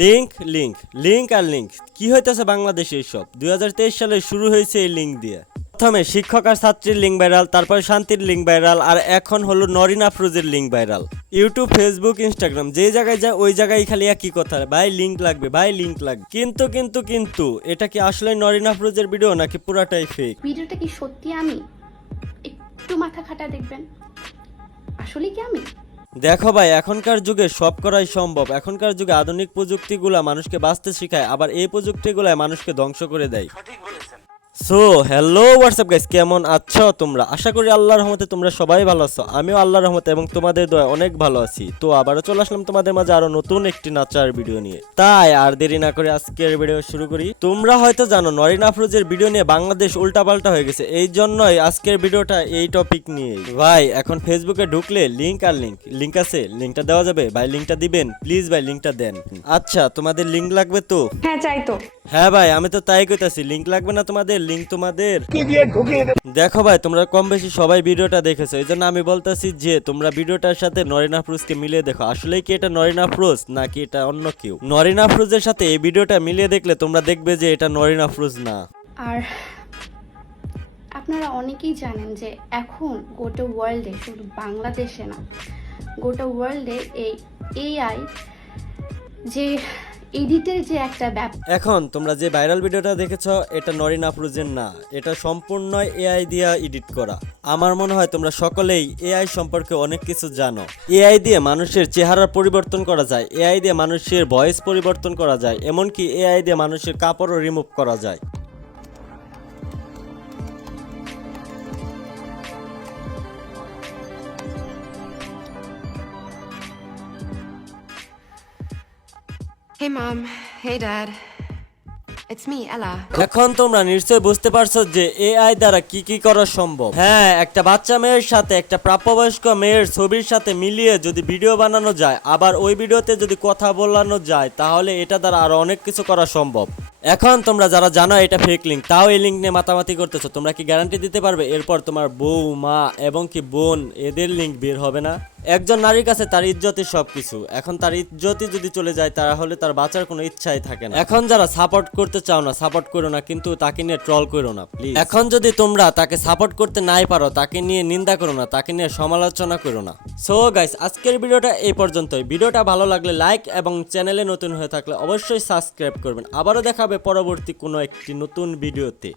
Link link link আর link কি হইতেছে বাংলাদেশে এইসব 2023 সালে শুরু হয়েছে এই লিংক দিয়ে। প্রথমে শিক্ষক আর ছাত্রীর লিঙ্ক ভাইরাল, তারপর শান্তির লিঙ্ক ভাইরাল, আর এখন হলো নরিন আফরোজের link viral. YouTube, Facebook, Instagram যে জায়গায় যায় ওই জায়গায় খালি একই কথা, ভাই লিঙ্ক লাগবে, ভাই লিঙ্ক লাগবে। কিন্তু এটা কি আসলে নরিন আফরোজের ভিডিও নাকি পুরাটাই ফেক? ভিডিওটা কি সত্যি আমি? একটু মাথা খাটা দেখবেন, আসলে কি আমি? দেখো ভাই, এখনকার যুগে সব করাই সম্ভব। এখনকার যুগে আধুনিক প্রযুক্তিগুলা মানুষকে বাঁচতে শেখায়, আবার এই প্রযুক্তিগুলা মানুষকে ধ্বংস করে দেয়। সো হ্যালো হোয়াটসঅ্যাপ গাইস, কেমন আছো তোমরা? আশা করি আল্লাহর রহমতে তোমরা সবাই ভালো আছো। আমিও আল্লাহর রহমতে এবং তোমাদের দয়ায় অনেক ভালো আছি। তো আবারও চলে আসলাম তোমাদের মাঝে আরো নতুন একটি নাচার ভিডিও নিয়ে। তাই আর দেরি না করে আজকের ভিডিও শুরু করি। তোমরা হয়তো জানো নরিন আফরোজের ভিডিও নিয়ে বাংলাদেশ উল্টাপাল্টা হয়ে গেছে, এই জন্যই আজকের ভিডিওটা এই টপিক নিয়ে। ভাই এখন ফেসবুকে ঢুকলে লিংক আর লিংক আছে, লিংকটা দেওয়া যাবে? ভাই লিংকটা দিবেন প্লিজ, ভাই লিংকটা দেন। আচ্ছা তোমাদের লিংক লাগবে তো? হ্যাঁ চাই তো। হ্যাঁ ভাই আমি তো তাই কইতাছি, লিংক লাগবে না তোমাদের? লিংক তোমাদের দেখো ভাই, তোমরা কম বেশি সবাই ভিডিওটা দেখেছো, এই জন্য আমি বলতেছি যে তোমরা ভিডিওটার সাথে নরিন আফরোজকে মিলিয়ে দেখো। আসলে কি এটা নরিন আফরোজ নাকি এটা অন্য কেউ? নরিন আফরোজের সাথে এই ভিডিওটা মিলিয়ে দেখলে তোমরা দেখবে যে এটা নরিন আফরোজ না। আর আপনারা অনেকেই জানেন যে এখন গোটা ওয়ার্ল্ডে, শুধু বাংলাদেশে না, গোটা ওয়ার্ল্ডে এই এআই যে এডিটের যে একটা ব্যাপার, এখন তোমরা যে ভাইরাল ভিডিওটা দেখেছো এটা নরিন আফরোজের না, এটা সম্পূর্ণ এআই দিয়ে এডিট করা। আমার মনে হয় তোমরা সকলেই এআই সম্পর্কে অনেক কিছু জানো। এআই দিয়ে মানুষের চেহারার পরিবর্তন করা যায়, এআই দিয়ে মানুষের ভয়েস পরিবর্তন করা যায়, এমনকি এআই দিয়ে মানুষের কাপড়ও রিমুভ করা যায়। Hey mom, hey dad. It's me, Ella. এখন তোমরা নিশ্চয়ই বুঝতে পারছো যে এআই দ্বারা কি কি করা সম্ভব। হ্যাঁ, একটা বাচ্চা মেয়ের সাথে একটা প্রাপ্তবয়স্ক মেয়ের ছবির সাথে মিলিয়ে যদি ভিডিও বানানো যায়, আবার ওই ভিডিওতে যদি কথা বলানো যায়, তাহলে এটা দ্বারা আরো অনেক কিছু করা সম্ভব। এখন তোমরা যারা জানো এটা ফেক লিঙ্ক, তাও এই লিঙ্ক নিয়ে মাতামাতি করতেছো, তোমরা কি গ্যারান্টি দিতে পারবে এরপর তোমার বউ, মা এবং কি বোন এদের লিঙ্ক বের হবে না? একজন নারীর কাছে তার ইজ্জতই সবকিছু। এখন তার ইজ্জতই যদি চলে যায় তাহলে তার বাঁচার কোনো ইচ্ছাই থাকে না। এখন যারা সাপোর্ট করতে চাও না, সাপোর্ট করো না, কিন্তু তাকে নিয়ে ট্রল করো না প্লিজ। এখন যদি তোমরা তাকে সাপোর্ট করতে নাই পারো, তাকে নিয়ে নিন্দা করো না, তাকে নিয়ে সমালোচনা করো না। সো গাইস, আজকের ভিডিওটা এই পর্যন্তই। ভিডিওটা ভালো লাগলে লাইক এবং চ্যানেলে নতুন হয়ে থাকলে অবশ্যই সাবস্ক্রাইব করবেন। আবারও দেখা হবে পরবর্তী কোনো একটি নতুন ভিডিওতে।